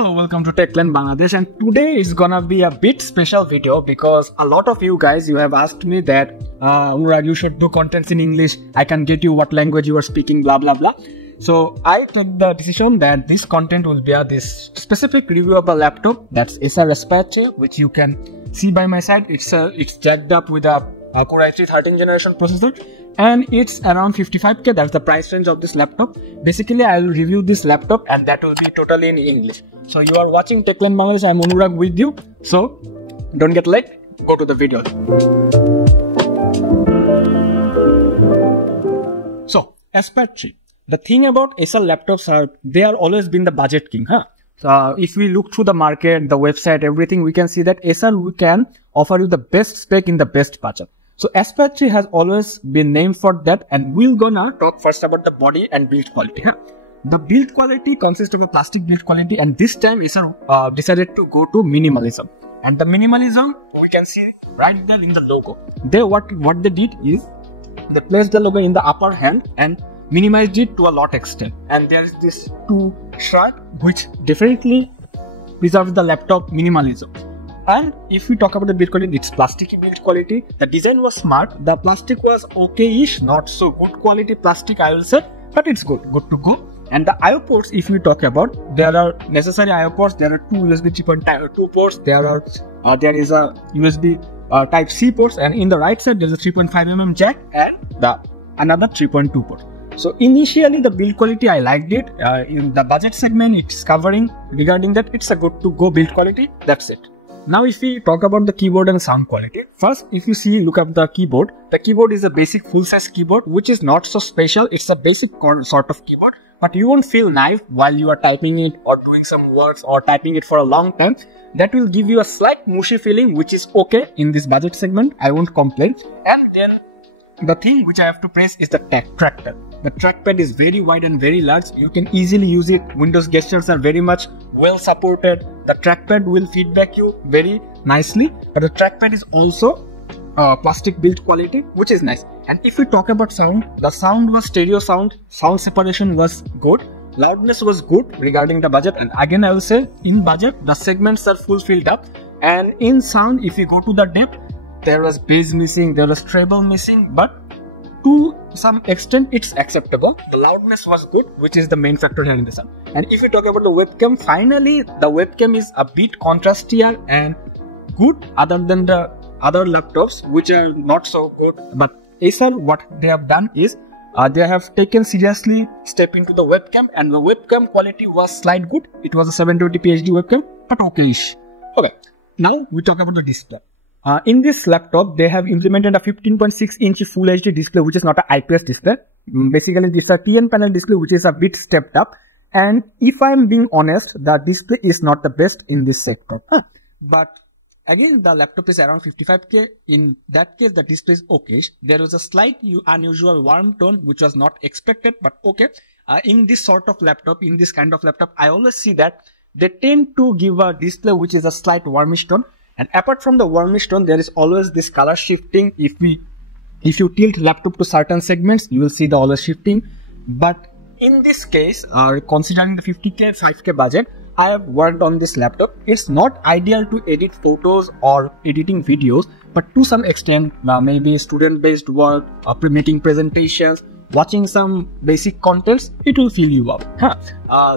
Hello, welcome to Techland Bangladesh, and today is gonna be a bit special video because a lot of you guys have asked me that Anurag, you should do contents in English. I can get you what language you are speaking, blah blah blah. So I took the decision that this content will be this specific review of a laptop that's Acer Aspire, which you can see by my side. It's jacked up with a Core i3 13th generation processor, and it's around 55k. That's the price range of this laptop. Basically, I will review this laptop, and that will be totally in English. So you are watching Techland Bangladesh. I'm Anurag with you. So don't get late. Go to the video. So Aspire 3. The thing about Acer laptops they are always been the budget king, huh? So if we look through the market, the website, everything, we can see that Acer can offer you the best spec in the best budget. So Aspire 3 has always been named for that, and we're gonna talk first about the body and build quality. Huh? The build quality consists of a plastic build quality, and this time Acer decided to go to minimalism. And the minimalism we can see right there in the logo. What they did is they placed the logo in the upper hand and minimized it to a lot extent. And there is this two stripe which definitely preserves the laptop minimalism. And if we talk about the build quality, it's plasticky build quality. The design was smart. The plastic was okay-ish, not so good quality plastic, I will say, but it's good to go. And the I/O ports, if we talk about, there are necessary I/O ports. There are two USB 3.2 ports. There is a USB Type C ports, and in the right side there's a 3.5mm jack and another 3.2 port. So initially the build quality, I liked it. In the budget segment, it's covering regarding that. It's a good to go build quality. That's it. Now if we talk about the keyboard and sound quality, first if you look up the keyboard is a basic full size keyboard, which is not so special. It's a basic sort of keyboard, but you won't feel knife while you are typing it or doing some works or typing it for a long time. That will give you a slight mushy feeling, which is okay in this budget segment. I won't complain. And then the thing which I have to praise is the trackpad. The trackpad is very wide and very large. You can easily use it. Windows gestures are very much well supported. The trackpad will feedback you very nicely. But the trackpad is also plastic build quality, which is nice. And if we talk about sound, the sound was stereo sound. Sound separation was good. Loudness was good regarding the budget. And again, I will say in budget, the segments are fulfilled up. And in sound, if you go to the depth, there was bass missing, there was treble missing, but to some extent it's acceptable. The loudness was good, which is the main factor here in the sound. And if you talk about the webcam, finally the webcam is a bit contrastier and good other than the other laptops which are not so good. But Acer, what they have done is they have taken seriously step into the webcam, and the webcam quality was slight good. It was a 720p HD webcam, but okay-ish. Okay, now we talk about the display. In this laptop, they have implemented a 15.6-inch Full HD display, which is not an IPS display. Basically, this is a TN panel display, which is a bit stepped up. And if I am being honest, the display is not the best in this sector. But again, the laptop is around 55k. In that case, the display is okay. There was a slight unusual warm tone, which was not expected, but okay. In this sort of laptop, in this kind of laptop, I always see that they tend to give a display which is a slight warmish tone. And apart from the warmish tone, there is always this color shifting. If you tilt laptop to certain segments, you will see the always shifting. But in this case, considering the 50k, 5k budget, I have worked on this laptop. It's not ideal to edit photos or editing videos, but to some extent, maybe student-based work, making presentations, watching some basic contents, it will fill you up.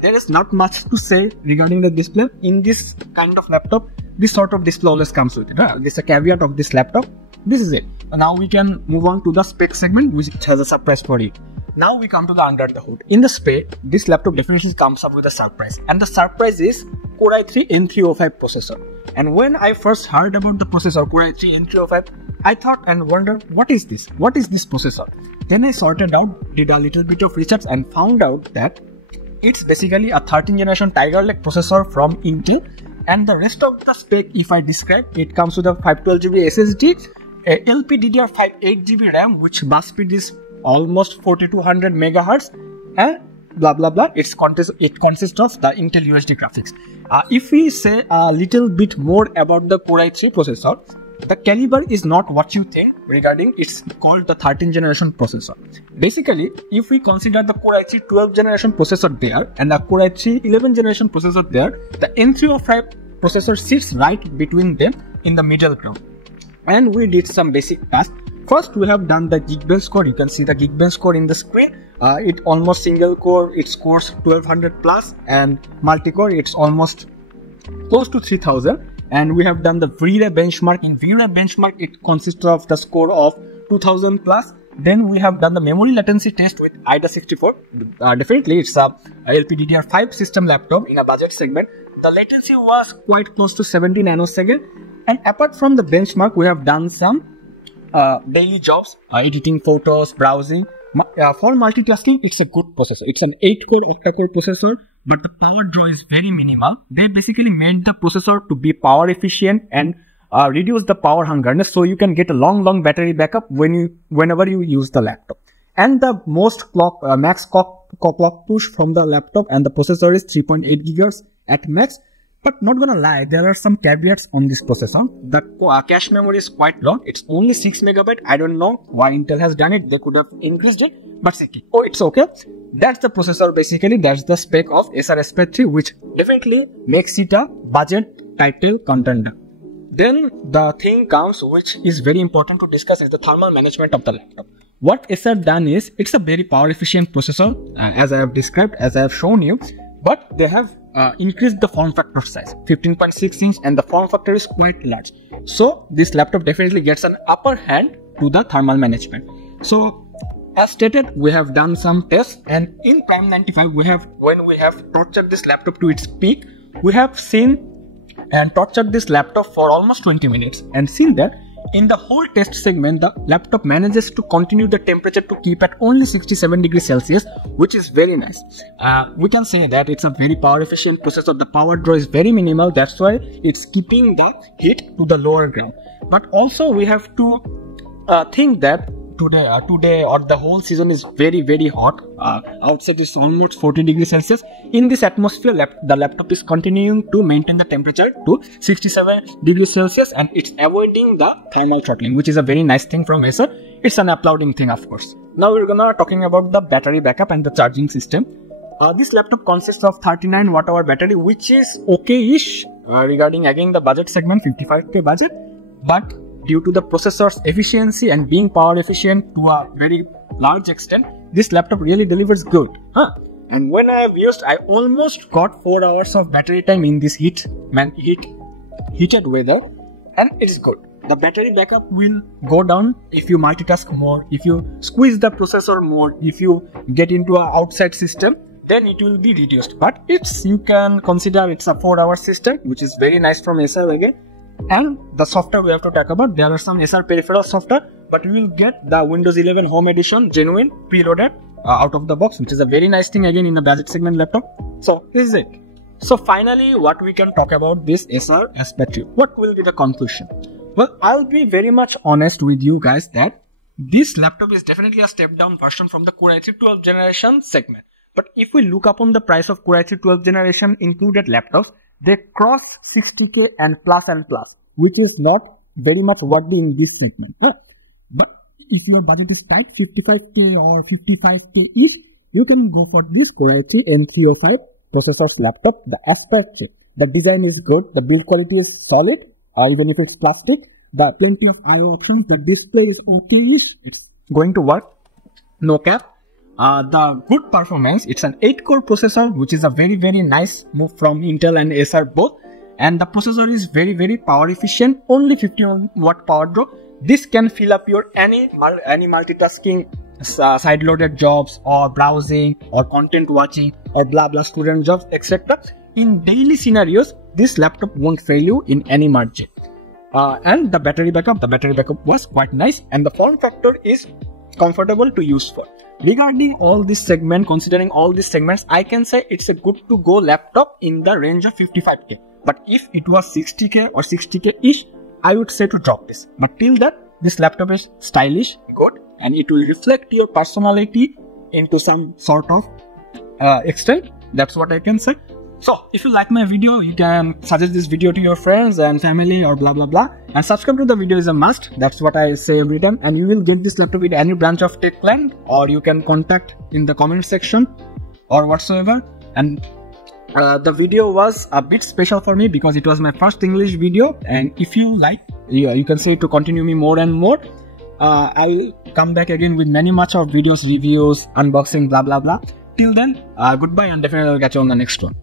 There is not much to say regarding the display. In this kind of laptop, this sort of display always comes with it. This is a caveat of this laptop. This is it. Now we can move on to the spec segment, which has a surprise for it. Now we come to the under the hood. In the spec, this laptop definitely comes up with a surprise. And the surprise is Core i3 N305 processor. And when I first heard about the processor Core i3 N305, I thought and wondered, what is this? What is this processor? Then I sorted out, did a little bit of research and found out that it's basically a 13th generation Tiger Lake processor from Intel. And the rest of the spec, if I describe, it comes with a 512GB SSD, a LPDDR5 8GB RAM, which bus speed is almost 4200 MHz, and blah blah blah. It consists of the Intel UHD graphics. If we say a little bit more about the Core i3 processor, the caliber is not what you think regarding it's called the 13th generation processor. Basically, if we consider the Core i3 12th generation processor there and the Core i3 11th generation processor there, the N305 processor sits right between them in the middle ground. And we did some basic tasks. First, we have done the Geekbench score. You can see the Geekbench score in the screen. It almost single core, it scores 1200 plus, and multi-core, it's almost close to 3000. And we have done the V-Ray benchmark. In V-Ray benchmark, it consists of the score of 2000 plus. Then we have done the memory latency test with AIDA64. Definitely, it's a LPDDR5 system laptop in a budget segment. The latency was quite close to 70 nanosecond. And apart from the benchmark, we have done some daily jobs, editing photos, browsing. For multitasking, it's a good processor. It's an 8-core octa-core processor, but the power draw is very minimal. They basically made the processor to be power efficient and reduce the power hungerness, so you can get a long battery backup whenever you use the laptop. And the most max clock push from the laptop and the processor is 3.8 gigahertz at max. But not gonna lie, there are some caveats on this processor. The cache memory is quite long. It's only 6 MB. I don't know why Intel has done it. They could have increased it, but it's okay. That's the processor basically. That's the spec of Acer Aspect 3, which definitely makes it a budget title contender. Then the thing comes, which is very important to discuss, is the thermal management of the laptop. What Acer done is, it's a very power efficient processor, as I have described, as I have shown you, but they have increased the form factor size, 15.6 inch, and the form factor is quite large. So this laptop definitely gets an upper hand to the thermal management. So as stated, we have done some tests, and in Prime 95, when we have tortured this laptop to its peak, we have seen and tortured this laptop for almost 20 minutes and seen that in the whole test segment, the laptop manages to continue the temperature to keep at only 67 degrees Celsius, which is very nice. We can say that it's a very power efficient processor. The power draw is very minimal. That's why it's keeping the heat to the lower ground. But also we have to think that today or the whole season is very hot. Outside is almost 40 degrees Celsius. In this atmosphere, the laptop is continuing to maintain the temperature to 67 degrees Celsius, and it's avoiding the thermal throttling, which is a very nice thing from Acer. It's an applauding thing, of course. Now we're gonna talking about the battery backup and the charging system. This laptop consists of 39 watt-hour battery, which is okay-ish regarding again the budget segment, 55k budget, but due to the processor's efficiency and being power efficient to a very large extent, this laptop really delivers good. And when I have used, I almost got 4 hours of battery time in this heated weather, and it is good. The battery backup will go down if you multitask more, if you squeeze the processor more, if you get into an outside system, then it will be reduced. But you can consider it's a 4-hour system, which is very nice from Acer again. And the software we have to talk about, there are some Acer peripheral software, but we will get the Windows 11 Home Edition genuine preloaded out of the box, which is a very nice thing again in the budget segment laptop. So this is it. So finally, what we can talk about this Acer Aspect 3. What will be the conclusion? Well, I'll be very much honest with you guys that this laptop is definitely a step down version from the Core i3 12th generation segment. But if we look upon the price of Core i3 12th generation included laptops, they cross 60k and plus, which is not very much worthy in this segment. But if your budget is tight, 55k or 55k each, you can go for this Core i3 N305 processor's laptop. The aspect, the design is good, the build quality is solid, even if it's plastic. The plenty of I/O options, the display is okay-ish, it's going to work, no cap. The good performance, it's an 8-core processor, which is a very nice move from Intel and Acer both. And the processor is very power efficient, only 51 watt power draw. This can fill up your any multitasking side-loaded jobs or browsing or content watching or blah student jobs, etc. In daily scenarios, this laptop won't fail you in any margin. And the battery backup was quite nice, and the form factor is comfortable to use for. Regarding all this segment, considering all these segments, I can say it's a good to go laptop in the range of 55k. But if it was 60k or 60k-ish, I would say to drop this. But till that, this laptop is stylish, good, and it will reflect your personality into some sort of extent. That's what I can say. So if you like my video, you can suggest this video to your friends and family or blah blah blah, and subscribe to the video is a must. That's what I say every time. And you will get this laptop with any branch of Techland, or you can contact in the comment section or whatsoever. And the video was a bit special for me because it was my first English video, and if you like, you can say to continue me more and more. I'll come back again with many much of videos, reviews, unboxing, blah blah blah. Till then, goodbye, and definitely I'll catch you on the next one.